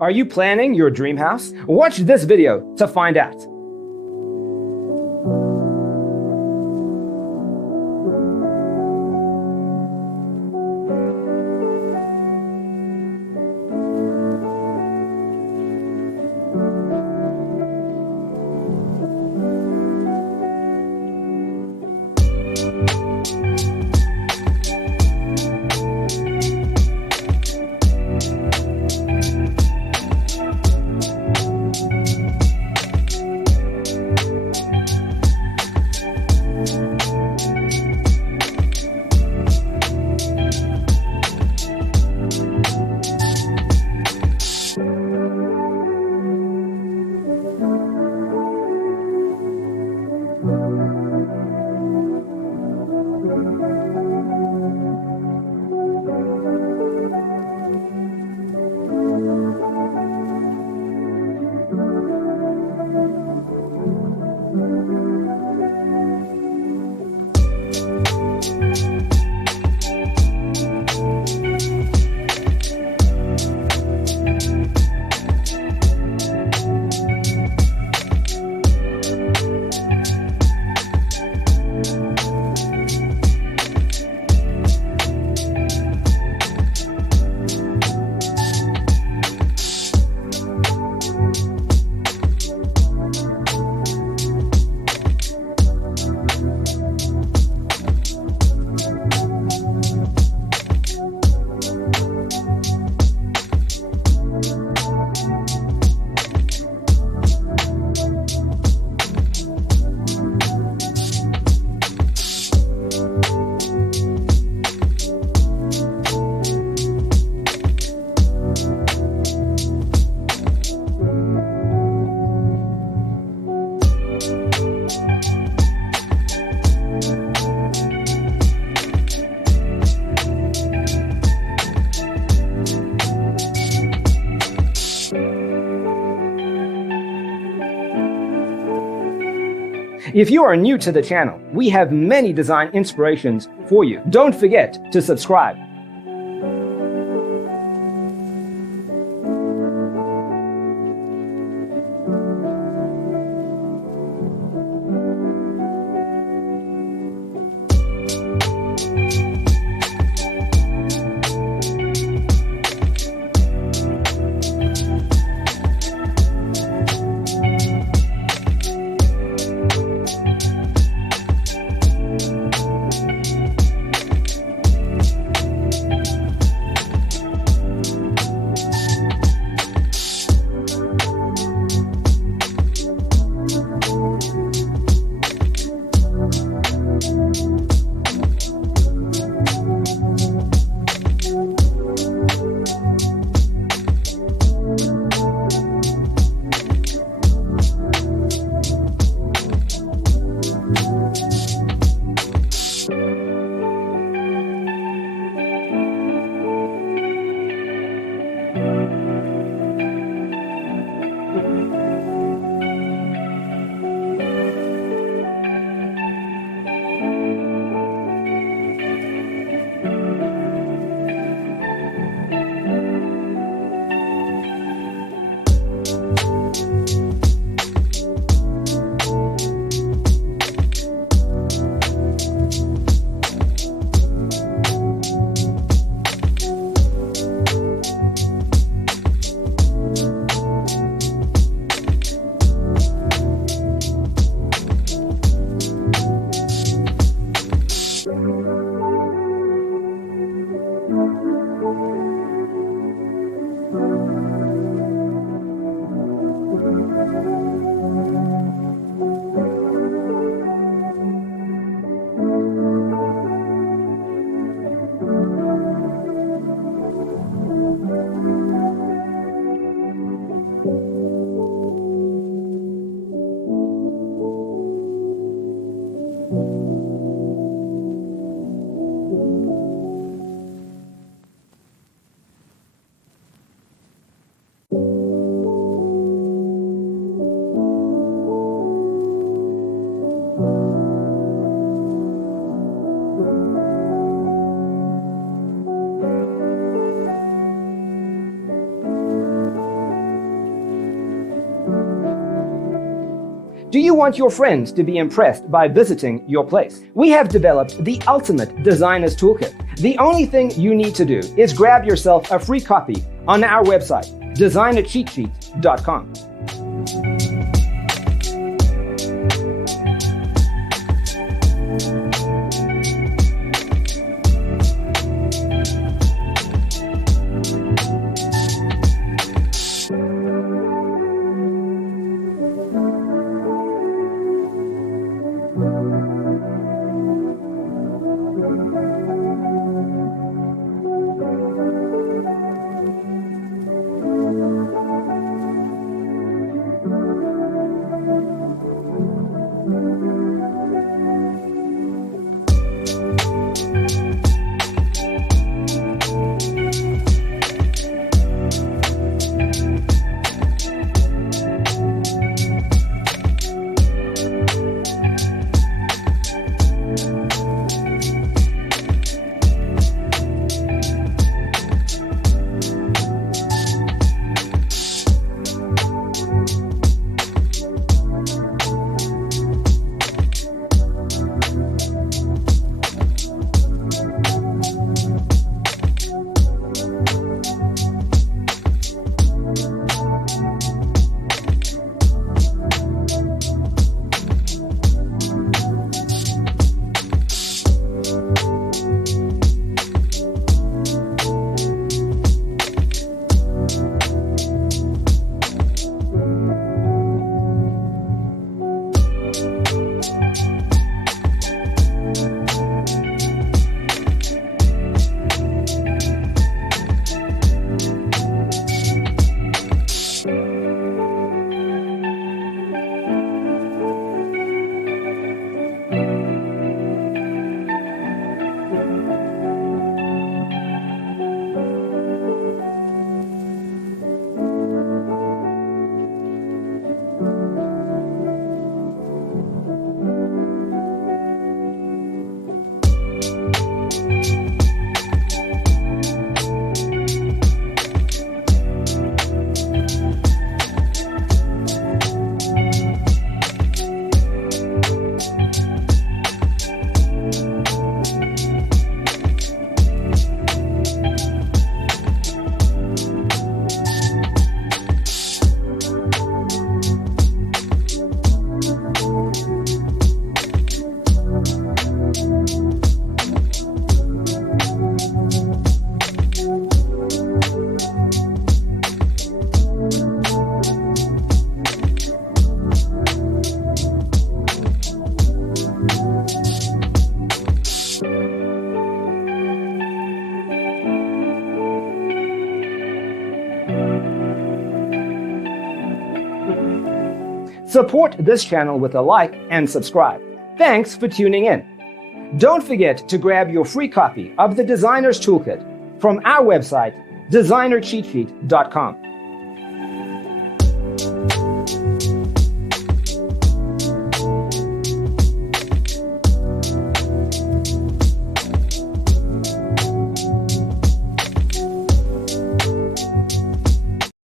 Are you planning your dream house? Watch this video to find out. If you are new to the channel, we have many design inspirations for you. Don't forget to subscribe. Do you want your friends to be impressed by visiting your place? We have developed the ultimate designer's toolkit. The only thing you need to do is grab yourself a free copy on our website, designercheatsheet.com. Support this channel with a like and subscribe. Thanks for tuning in. Don't forget to grab your free copy of the Designer's Toolkit from our website, designercheatsheet.com.